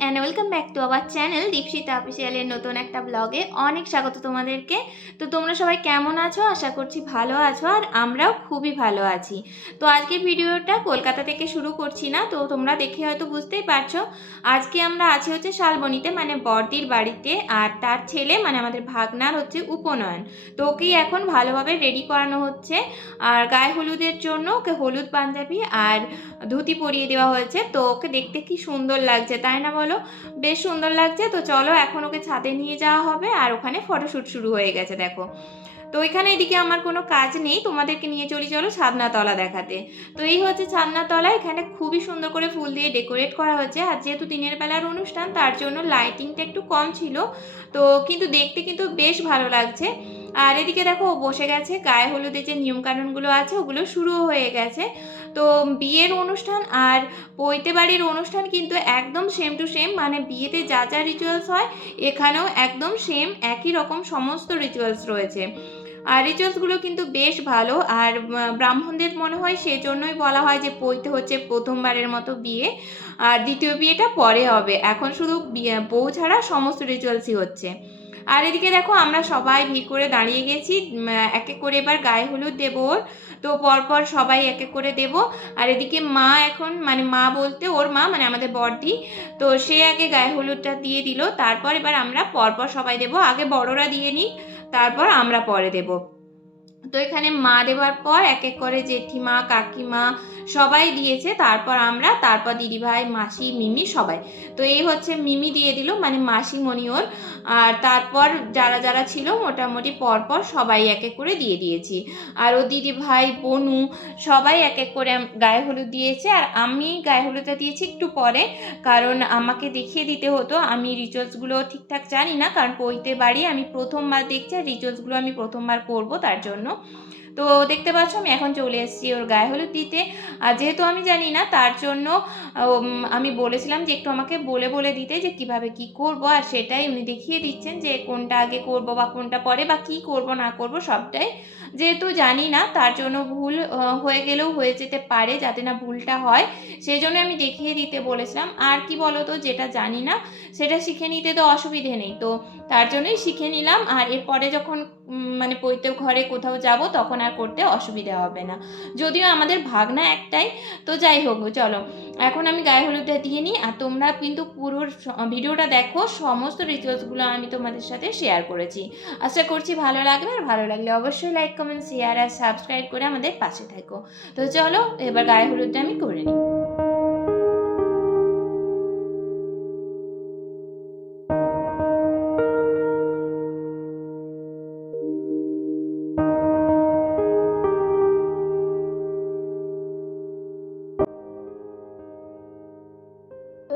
And welcome back to our channel Dipshita অফিসিয়ালের নতুন একটা ব্লগে অনেক স্বাগত তোমাদেরকে। তো তোমরা সবাই কেমন আছো? আশা করছি ভালো আছো আর আমরাও খুবই ভালো আছি। তো আজকের ভিডিওটা কলকাতা থেকে শুরু করছি না, তো তোমরা দেখে হয়তো বুঝতেই পারছ। আজকে আমরা আছি হচ্ছে শালবনিতে মানে বড়দির বাড়িতে, আর তার ছেলে মানে আমাদের ভাগনার হচ্ছে উপনয়ন। তো ওকেই এখন ভালোভাবে রেডি করানো হচ্ছে। আর গায়ে হলুদের জন্য ওকে হলুদ পাঞ্জাবি আর ধুতি পরিয়ে দেওয়া হয়েছে। তো ওকে দেখতে কি সুন্দর লাগছে, তাই না বলো? বেশ সুন্দর লাগছে, তো চলো এখন ওকে ছাদে নিয়ে যাওয়া হবে। আর ওখানে ফটোশ্যুট শুরু হয়ে গেছে, দেখো। তো এখানে এদিকে আমার কোনো কাজ নেই, তোমাদেরকে নিয়ে চলি, চলো ছাদনাতলা দেখাতে। তো এই হচ্ছে ছাদনাতলা, এখানে খুবই সুন্দর করে ফুল দিয়ে ডেকোরেট করা হয়েছে। আর যেহেতু দিনের বেলার অনুষ্ঠান, তার জন্য লাইটিংটা একটু কম ছিল। তো কিন্তু দেখতে কিন্তু বেশ ভালো লাগছে। আর এদিকে দেখো বসে গেছে, গায়ে হলুদের যে নিয়মকানুনগুলো আছে, ওগুলো শুরুও হয়ে গেছে। তো বিয়ের অনুষ্ঠান আর পৈতে বাড়ির অনুষ্ঠান কিন্তু একদম সেম টু সেম মানে বিয়েতে যা যা রিচুয়ালস হয়, এখানেও একদম সেম একই রকম সমস্ত রিচুয়ালস রয়েছে। আর রিচুয়ালসগুলো কিন্তু বেশ ভালো, আর ব্রাহ্মণদের মনে হয় সেজন্যই বলা হয় যে পৈতে হচ্ছে প্রথমবারের মতো বিয়ে, আর দ্বিতীয় বিয়েটা পরে হবে। এখন শুধু বিয়ে- বউ ছাড়া সমস্ত রিচুয়ালসই হচ্ছে। আর এদিকে দেখো, আমরা সবাই ভিড় করে দাঁড়িয়ে গেছি। এক এক করে এবার গায়ে হলুদ দেবো ওর। তো পরপর সবাই এক এক করে দেবো। আর এদিকে মা এখন মানে মা বলতে ওর মা মানে আমাদের বড়দি, তো সে আগে গায়ে হলুদটা দিয়ে দিল। তারপর এবার আমরা পরপর সবাই দেবো। আগে বড়রা দিয়ে নিই, তারপর আমরা পরে দেব। তো এখানে মা দেওয়ার পর এক এক করে জেঠিমা, কাকিমা সবাই দিয়েছে, তারপর আমরা, তারপর দিদিভাই মাসি, মিমি সবাই। তো এই হচ্ছে মিমি দিয়ে দিল মানে মাসি মনি ওর। আর তারপর যারা যারা ছিল, মোটামুটি পরপর সবাই এক এক করে দিয়ে দিয়েছি। আর ও দিদি ভাই, বনু, সবাই এক এক করে গায়ে হলুদ দিয়েছে। আর আমি গায়ে হলুদটা দিয়েছি একটু পরে, কারণ আমাকে দেখিয়ে দিতে হতো। আমি রিচুয়ালসগুলো ঠিকঠাক জানি না, কারণ পইতে বাড়ি আমি প্রথমবার দেখছি, আর রিচুয়ালসগুলো আমি প্রথমবার করব তার জন্য। তো দেখতে পাচ্ছ আমি এখন চলে এসেছি ওর গায়ে হলুদ দিতে। আর যেহেতু আমি জানি না, তার জন্য আমি বলেছিলাম যে একটু আমাকে বলে বলে দিতে যে কীভাবে কি করব, আর সেটাই উনি দেখিয়ে দিচ্ছেন যে কোনটা আগে করব বা কোনটা পরে বা কি করব, না করব, সবটাই যেহেতু জানি না, তার জন্য ভুল হয়ে গেলেও হয়ে যেতে পারে যাতে না ভুলটা হয়। সেই জন্য আমি দেখিয়ে দিতে বলেছিলাম। আর কি বলতো, যেটা জানি না, সেটা শিখে নিতে তো অসুবিধে নেই। তো তার জন্যই শিখে নিলাম। আর এরপরে যখন মানে পৈতে ঘরে কোথাও যাব তখন আর করতে অসুবিধা হবে না। যদিও আমাদের ভাগনা একটাই, তো যাই হোক, চলো। এখন আমি গায়ে হলুদটা দিয়ে নিই, আর তোমরা কিন্তু পুরো ভিডিওটা দেখো, সমস্ত রিচুয়ালসগুলো আমি তোমাদের সাথে শেয়ার করেছি। আশা করছি ভালো লাগবে, আর ভালো লাগলে অবশ্যই লাইক কমেন্ট শেয়ার আর সাবস্ক্রাইব করে আমাদের পাশে থাকো। তো চলো, এবার গায়ে হলুদটা আমি করে নিই।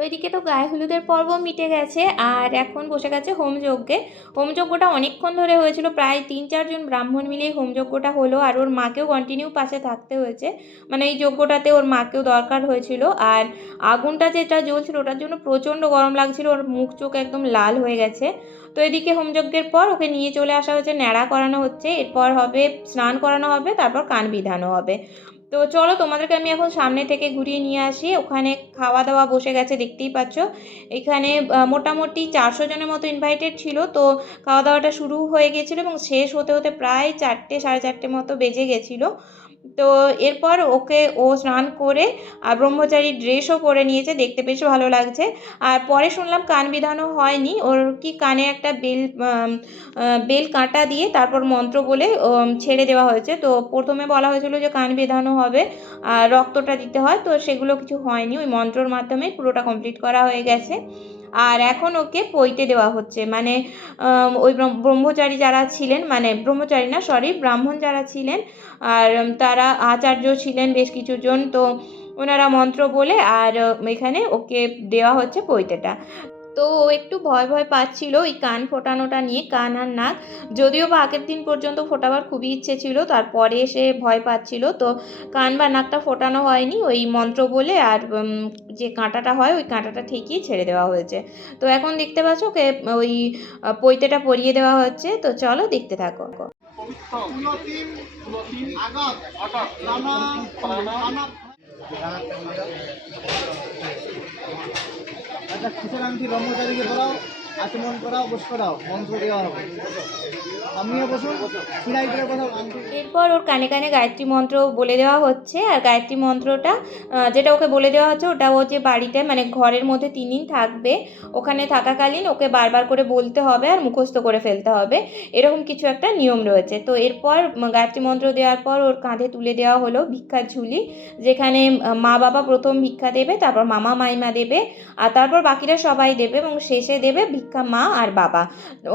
তো এদিকে তো গায়ে হলুদের পর্ব মিটে গেছে আর এখন বসে গেছে হোমযজ্ঞে হোমযজ্ঞটা অনেকক্ষণ ধরে হয়েছিল, প্রায় তিন চারজন ব্রাহ্মণ মিলিয়ে হোমযজ্ঞটা হলো আর ওর মাকেও কন্টিনিউ পাশে থাকতে হয়েছে। মানে এই যজ্ঞটাতে ওর মাকেও দরকার হয়েছিল আর আগুনটা যেটা জ্বলছিল ওটার জন্য প্রচণ্ড গরম লাগছিল, ওর মুখ চোখ একদম লাল হয়ে গেছে। তো এদিকে হোমযজ্ঞের পর ওকে নিয়ে চলে আসা হয়েছে, ন্যাড়া করানো হচ্ছে, এরপর হবে স্নান করানো হবে, তারপর কান বিধানো হবে। তো চলো তোমাদেরকে আমি এখন সামনে থেকে ঘুরিয়ে নিয়ে আসি। ওখানে খাওয়া দাওয়া বসে গেছে, দেখতেই পাচ্ছ। এখানে মোটামুটি চারশো জনের মতো ইনভাইটেড ছিল। তো খাওয়া দাওয়াটা শুরু হয়ে গেছিল এবং শেষ হতে হতে প্রায় চারটে, সাড়ে চারটে মতো বেজে গেছিল। তো এরপর ওকে ও স্নান করে আর ব্রহ্মচারী ড্রেসও পরে নিয়েছে, দেখতে বেশ ভালো লাগছে। আর পরে শুনলাম কান বিধানও হয়নি, ওর কি কানে একটা বেল বেল কাঁটা দিয়ে তারপর মন্ত্র বলে ছেড়ে দেওয়া হয়েছে। তো প্রথমে বলা হয়েছিল যে কান বেঁধানো হবে, আর রক্তটা দিতে হয়, তো সেগুলো কিছু হয়নি। ওই মন্ত্রর মাধ্যমে পুরোটা কমপ্লিট করা হয়ে গেছে। আর এখন ওকে পইতে দেওয়া হচ্ছে। মানে ওই ব্রহ্মচারী যারা ছিলেন মানে ব্রহ্মচারী না সরি ব্রাহ্মণ যারা ছিলেন, আর তারা আচার্য ছিলেন বেশ কিছুজন, তো ওনারা মন্ত্র বলে, আর এখানে ওকে দেওয়া হচ্ছে পৈতেটা। তো ও একটু ভয় ভয় পাচ্ছিল ওই কান ফোটানোটা নিয়ে, কান আর নাক। যদিও বা আগের দিন পর্যন্ত ফোটাবার খুবই ইচ্ছে ছিল, তারপরে এসে ভয় পাচ্ছিল। তো কান বা নাকটা ফোটানো হয়নি ওই মন্ত্র বলে, আর যে কাঁটাটা হয় ওই কাঁটাটা ঠিকই ছেড়ে দেওয়া হয়েছে। তো এখন দেখতে পাচ্ছ ওকে, ওই পৈতেটা পরিয়ে দেওয়া হচ্ছে। তো চলো দেখতে থাকো। আগত একটা খুচরা আংটি ব্রহ্মচারীকে পড়াও আচমন করাও বস করাও মন্ত্র দেওয়া হবে। আমিও বসুন, সিলাই করে এরপর ওর কানে কানে গায়ত্রী মন্ত্র বলে দেওয়া হচ্ছে, আর গায়ত্রী মন্ত্রটা যেটা ওকে বলে দেওয়া হচ্ছে, ওটা ও যে বাড়িতে মানে ঘরের মধ্যে তিন দিন থাকবে, ওখানে থাকাকালীন ওকে বারবার করে বলতে হবে আর মুখস্থ করে ফেলতে হবে, এরকম কিছু একটা নিয়ম রয়েছে। তো এরপর গায়ত্রী মন্ত্র দেওয়ার পর ওর কাঁধে তুলে দেওয়া হলো ভিক্ষার ঝুলি, যেখানে মা বাবা প্রথম ভিক্ষা দেবে, তারপর মামা মাইমা দেবে, আর তারপর বাকিরা সবাই দেবে, এবং শেষে দেবে ভিক্ষা মা আর বাবা।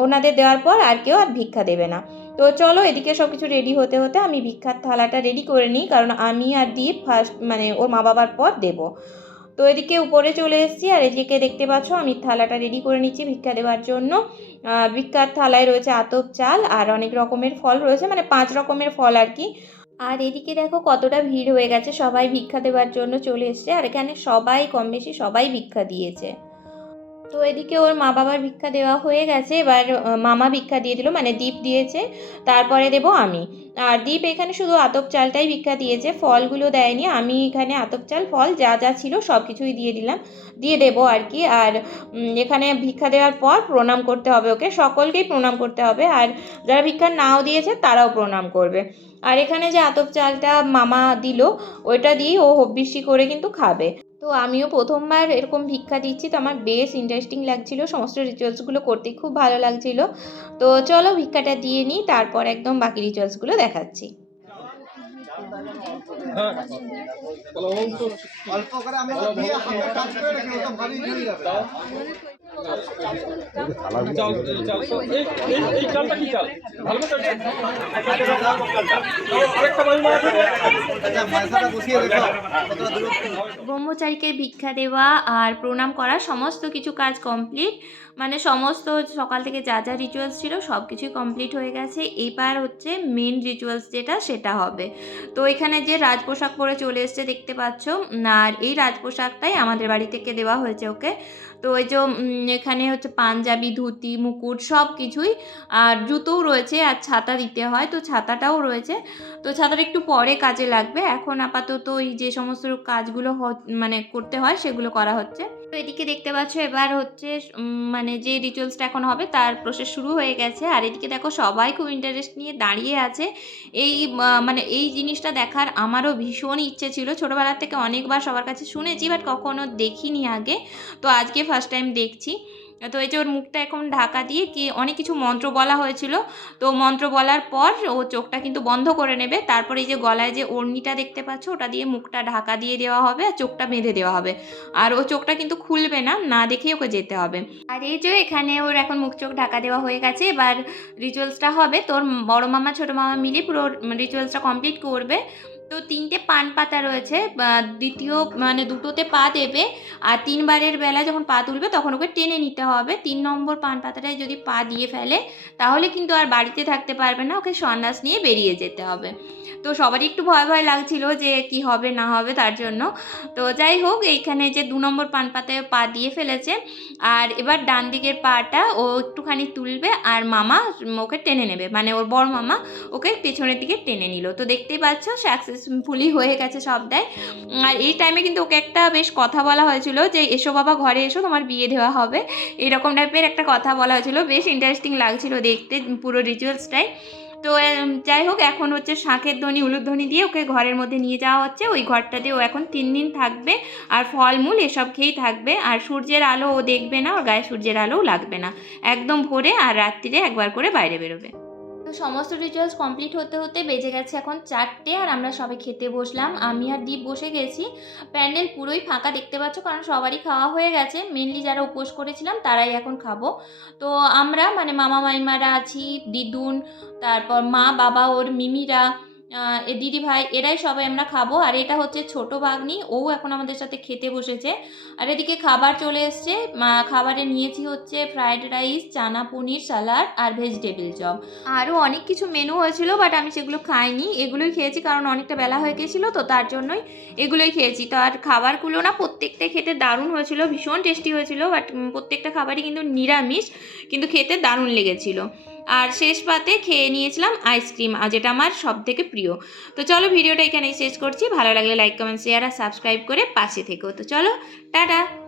ওনাদের দেওয়ার পর আর কেউ আর ভিক্ষা দেবে না। তো চলো এদিকে সব কিছু রেডি হতে হতে আমি ভিক্ষার থালাটা রেডি করে নিই, কারণ আমি আর দীপ ফার্স্ট মানে ওর মা বাবার পর দেব। তো এদিকে উপরে চলে এসেছি আর এদিকে দেখতে পাচ্ছ আমি থালাটা রেডি করে নিচ্ছি ভিক্ষা দেওয়ার জন্য। ভিক্ষার থালায় রয়েছে আতপ চাল আর অনেক রকমের ফল রয়েছে মানে পাঁচ রকমের ফল আর কি। আর এদিকে দেখো কতটা ভিড় হয়ে গেছে, সবাই ভিক্ষা দেওয়ার জন্য চলে এসছে। আর এখানে সবাই কম বেশি সবাই ভিক্ষা দিয়েছে। তো এদিকে ওর মা বাবার ভিক্ষা দেওয়া হয়ে গেছে। এবার মামা ভিক্ষা দিয়ে দিল মানে দীপ দিয়েছে। তারপরে দেব আমি। আর দীপ এখানে শুধু আতপ চালটাই ভিক্ষা দিয়েছে, ফলগুলো দেয়নি। আমি এখানে আতপ চাল, ফল যা যা ছিল সব কিছুই দিয়ে দিলাম। দিয়ে দেবো আর কি। আর এখানে ভিক্ষা দেওয়ার পর প্রণাম করতে হবে ওকে। সকলকেই প্রণাম করতে হবে। আর যারা ভিক্ষা নাও দিয়েছে, তারাও প্রণাম করবে। আর এখানে যে আতপ চালটা মামা দিল, ওইটা দিয়েই ও হব্বিসি করে কিন্তু খাবে। তো আমিও প্রথমবার এরকম ভিক্ষা দিচ্ছি। তো আমার বেশ ইন্টারেস্টিং লাগছিল। সমস্ত রিচুয়ালসগুলো করতে খুব ভালো লাগছিল। তো চলো ভিক্ষাটা দিয়ে নিই তারপর একদম বাকি রিচুয়ালসগুলো দেখাচ্ছি। অল্প করে ব্রহ্মচারীকে ভিক্ষা দেওয়া আর প্রণাম করা, সমস্ত কিছু কাজ কমপ্লিট মানে সমস্ত সকাল থেকে যা যা রিচুয়ালস ছিল সব কিছুই কমপ্লিট হয়ে গেছে। এবার হচ্ছে মেন রিচুয়ালস যেটা সেটা হবে। তো এখানে যে রাজপোশাক পরে চলে এসছে, দেখতে পাচ্ছ। আর এই রাজপোশাকটাই আমাদের বাড়ি থেকে দেওয়া হয়েছে ওকে। তো ওই যে এখানে হচ্ছে পাঞ্জাবি, ধুতি, মুকুট সব কিছুই আর জুতোও রয়েছে আর ছাতা দিতে হয়, তো ছাতাটাও রয়েছে। তো ছাতাটা একটু পরে কাজে লাগবে। এখন আপাতত এই যে সমস্ত কাজগুলো মানে করতে হয়, সেগুলো করা হচ্ছে। তো এদিকে দেখতে পাচ্ছ এবার হচ্ছে মানে যে রিচুয়ালসটা এখন হবে তার প্রসেস শুরু হয়ে গেছে। আর এদিকে দেখো সবাই খুব ইন্টারেস্ট নিয়ে দাঁড়িয়ে আছে। এই মানে এই জিনিসটা দেখার আমারও ভীষণ ইচ্ছে ছিল। ছোটোবেলার থেকে অনেকবার সবার কাছে শুনেছি বাট কখনো দেখিনি আগে। তো আজকে ফার্স্ট টাইম দেখছি। তো এই যে ওর মুখটা এখন ঢাকা দিয়ে কি অনেক কিছু মন্ত্র বলা হয়েছিল। তো মন্ত্র বলার পর ও চোখটা কিন্তু বন্ধ করে নেবে। তারপরে এই যে গলায় যে ওড়নিটা দেখতে পাচ্ছ, ওটা দিয়ে মুখটা ঢাকা দিয়ে দেওয়া হবে আর চোখটা বেঁধে দেওয়া হবে। আর ও চোখটা কিন্তু খুলবে না না দেখেই ওকে যেতে হবে। আর এই যে এখানে ওর এখন মুখ চোখ ঢাকা দেওয়া হয়ে গেছে। এবার রিচুয়ালসটা হবে। তোর বড় মামা, ছোটো মামা মিলে পুরো রিচুয়ালসটা কমপ্লিট করবে। তো তিনটে পান পাতা রয়েছে দ্বিতীয় মানে দুটোতে পা দেবে, আর তিনবারের বেলা যখন পা তুলবে তখন ওকে টেনে নিতে হবে। তিন নম্বর পান পাতাটায় যদি পা দিয়ে ফেলে, তাহলে কিন্তু আর বাড়িতে থাকতে পারবে না, ওকে সন্ন্যাস নিয়ে বেরিয়ে যেতে হবে। তো সবারই একটু ভয় ভয় লাগছিল যে কি হবে, না হবে তার জন্য। তো যাই হোক, এইখানে যে দু নম্বর পান পাতায় পা দিয়ে ফেলেছে। আর এবার ডান দিকের পাটা ও একটুখানি তুলবে আর মামা ওকে টেনে নেবে। মানে ওর বড় মামা ওকে পেছনের দিকে টেনে নিল। তো দেখতেই পাচ্ছ সাকসেসফুলি হয়ে গেছে সবটাই। আর এই টাইমে কিন্তু ওকে একটা বেশ কথা বলা হয়েছিল যে, এসো বাবা, ঘরে এসো, তোমার বিয়ে দেওয়া হবে। এরকম টাইপের একটা কথা বলা হয়েছিল। বেশ ইন্টারেস্টিং লাগছিল দেখতে, পুরো রিচুয়ালসটাই তো যাই হোক এখন হচ্ছে শাঁখের ধ্বনি উলুধ্বনি দিয়ে ওকে ঘরের মধ্যে নিয়ে যাওয়া হচ্ছে। ওই ঘরটাতে ও এখন তিন দিন থাকবে। আর ফলমূল এসব খেয়েই থাকবে। আর সূর্যের আলো ও দেখবে না, ওর গায়ে সূর্যের আলোও লাগবে না। একদম ভোরে আর রাত্রিরে একবার করে বাইরে বেরোবে। সমস্ত রিচুয়ালস কমপ্লিট হতে হতে বেজে গেছে এখন চারটে আর আমরা সবাই খেতে বসলাম। আমি আর দীপ বসে গেছি। প্যান্ডেল পুরোই ফাঁকা দেখতে পাচ্ছ, কারণ সবারই খাওয়া হয়ে গেছে। মেনলি যারা উপোস করেছিলাম, তারাই এখন খাব। তো আমরা মানে মামা, মাইমারা আছি, দিদুন, তারপর মা, বাবা, ওর মিমিরা দিদি ভাই, এরাই সবাই আমরা খাব। আর এটা হচ্ছে ছোট ভাগ্নি ও এখন আমাদের সাথে খেতে বসেছে। আর এদিকে খাবার চলে এসছে। খাবারে নিয়েছি হচ্ছে fried rice chana paneer salad আর ভেজিটেবিল চপ আরও অনেক কিছু মেনু হয়েছিল বাট আমি সেগুলো খাইনি। এগুলোই খেয়েছি কারণ অনেকটা বেলা হয়ে গেছিল, তো তার জন্যই এগুলোই খেয়েছি। তো আর খাবারগুলো না, প্রত্যেকটা খেতে দারুণ হয়েছিল, ভীষণ টেস্টি হয়েছিল বাট প্রত্যেকটা খাবারই কিন্তু নিরামিষ, কিন্তু খেতে দারুণ লেগেছিল। আর শেষ পাতে খেয়ে নিয়েছিলাম আইসক্রিম, আর যেটা আমার সব থেকে প্রিয়। তো চলো ভিডিওটা এখানেই শেষ করছি। ভালো লাগলে লাইক কমেন্ট শেয়ার আর সাবস্ক্রাইব করে পাশে থেকো। তো চলো, টাটা!